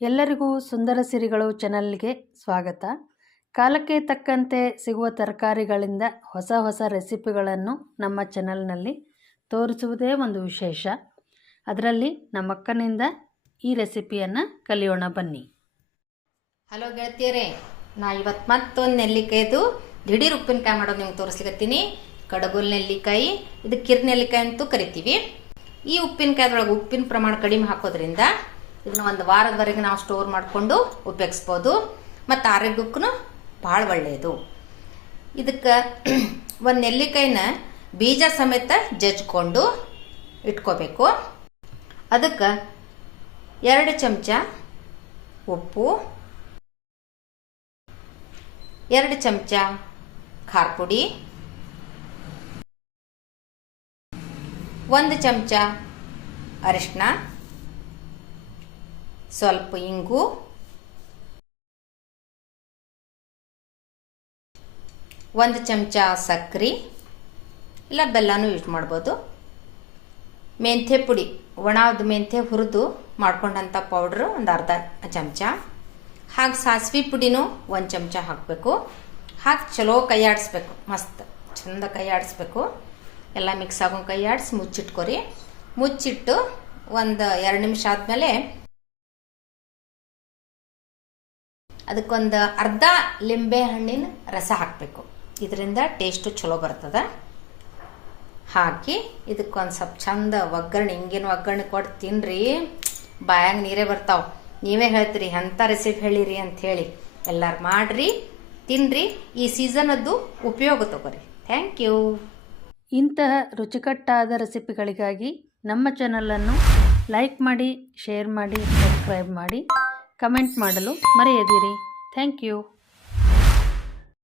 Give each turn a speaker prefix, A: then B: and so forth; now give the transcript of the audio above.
A: ಎಲ್ಲರಿಗೂ ಸುಂದರ ಸಿರಿಗಳು ಚಾನಲ್ಗೆ ಸ್ವಾಗತ. ಕಾಲಕ್ಕೆ ತಕ್ಕಂತೆ ಸಿಗುವ ತರಕಾರಿಗಳಿಂದ ಹೊಸ ಹೊಸ ರೆಸಿಪಿಗಳನ್ನು ನಮ್ಮ ಚಾನಲ್ನಲ್ಲಿ ತೋರಿಸುವುದೇ ಒಂದು ವಿಶೇಷ. ಅದರಲ್ಲಿ ನಮ್ಮಕ್ಕನಿಂದ ಈ ರೆಸಿಪಿಯನ್ನು ಕಲಿಯೋಣ ಬನ್ನಿ.
B: ಹಲೋ ಗೆಳತಿಯರೇ, ನಾ ಇವತ್ತು ಮತ್ತೊಂದು ನೆಲ್ಲಿಕಾಯ್ದು ದಿಢೀರ್ ಉಪ್ಪಿನಕಾಯಿ ಮಾಡೋದು ನಿಮ್ಗೆ ತೋರಿಸ್ಲಿಕತ್ತೀನಿ. ಕಡಗುಲ್ ನೆಲ್ಲಿಕಾಯಿ, ಇದು ಕಿರ್ ನೆಲ್ಲಿಕಾಯಿ ಅಂತೂ ಕರಿತೀವಿ. ಈ ಉಪ್ಪಿನಕಾಯ್ದೊಳಗೆ ಉಪ್ಪಿನ ಪ್ರಮಾಣ ಕಡಿಮೆ ಹಾಕೋದ್ರಿಂದ ಇದನ್ನ ಒಂದು ವಾರದವರೆಗೆ ನಾವು ಸ್ಟೋರ್ ಮಾಡಿಕೊಂಡು ಉಪಯೋಗಿಸ್ಬೋದು. ಮತ್ತು ಆರೋಗ್ಯಕ್ಕೂ ಭಾಳ ಒಳ್ಳೆಯದು ಇದಕ್ಕೆ ಒಂದು ನೆಲ್ಲಿಕಾಯಿನ ಬೀಜ ಸಮೇತ ಜಜ್ಕೊಂಡು ಇಟ್ಕೋಬೇಕು. ಅದಕ್ಕೆ ಎರಡು ಚಮಚ ಉಪ್ಪು, ಎರಡು ಚಮಚ ಖಾರ ಪುಡಿ, ಒಂದು ಚಮಚ ಅರಿಶಿನ ಸ್ವಲ್ಪ ಇಂಗು. ಒಂದು ಚಮಚ ಸಕ್ಕರೆ ಇಲ್ಲ, ಬೆಲ್ಲನೂ ಯೂಸ್ ಮಾಡ್ಬೋದು. ಮೆಂತ್ಯ ಪುಡಿ. ಒಣದ ಮೆಂತ್ಯ ಹುರಿದು ಮಾಡ್ಕೊಂಡಂಥ ಪೌಡ್ರು ಒಂದು ಅರ್ಧ ಚಮಚ. ಹಾಗೆ ಸಾಸಿವೆ ಪುಡಿನೂ ಒಂದು ಚಮಚ ಹಾಕಬೇಕು. ಹಾಕಿ ಚಲೋ ಕೈ ಆಡಿಸ್ಬೇಕು ಮಸ್ತ್ ಚಂದ ಕೈ ಆಡಿಸ್ಬೇಕು ಎಲ್ಲ ಮಿಕ್ಸ್ ಆಗೋ ಕೈ ಆಡಿಸಿ ಮುಚ್ಚಿಟ್ಕೊರಿ. ಮುಚ್ಚಿಟ್ಟು ಒಂದು ಎರಡು ನಿಮಿಷ ಆದಮೇಲೆ ಅದಕ್ಕೊಂದು ಅರ್ಧ ಲಿಂಬೆ ಹಣ್ಣಿನ ರಸ ಹಾಕಬೇಕು. ಇದರಿಂದ ಟೇಸ್ಟು ಚಲೋ ಬರ್ತದೆ. ಹಾಕಿ ಇದಕ್ಕೊಂದು ಸ್ವಲ್ಪ ಚಂದ ಒಗ್ಗರಣೆ, ಹಿಂಗಿನ ಒಗ್ಗರಣೆ ಕೊಟ್ಟು ತಿನ್ನಿರಿ ಬಾಯಾಗ ನೀರೇ ಬರ್ತಾವೆ. ನೀವೇ ಹೇಳ್ತೀರಿ ಎಂಥ ರೆಸಿಪಿ ಹೇಳಿರಿ ಅಂತ ಹೇಳಿ. ಎಲ್ಲರೂ ಮಾಡಿರಿ ತಿನ್ನಿರಿ ಈ ಸೀಸನದ್ದು ಉಪಯೋಗ ತಗೋರಿ. ಥ್ಯಾಂಕ್ ಯು
A: ಇಂತಹ ರುಚಿಕಟ್ಟಾದ ರೆಸಿಪಿಗಳಿಗಾಗಿ ನಮ್ಮ ಚಾನಲನ್ನು ಲೈಕ್ ಮಾಡಿ ಶೇರ್ ಮಾಡಿ ಸಬ್ಸ್ಕ್ರೈಬ್ ಮಾಡಿ. ಕಮೆಂಟ್ ಮಾಡಲು ಮರೆಯದಿರಿ. Thank you.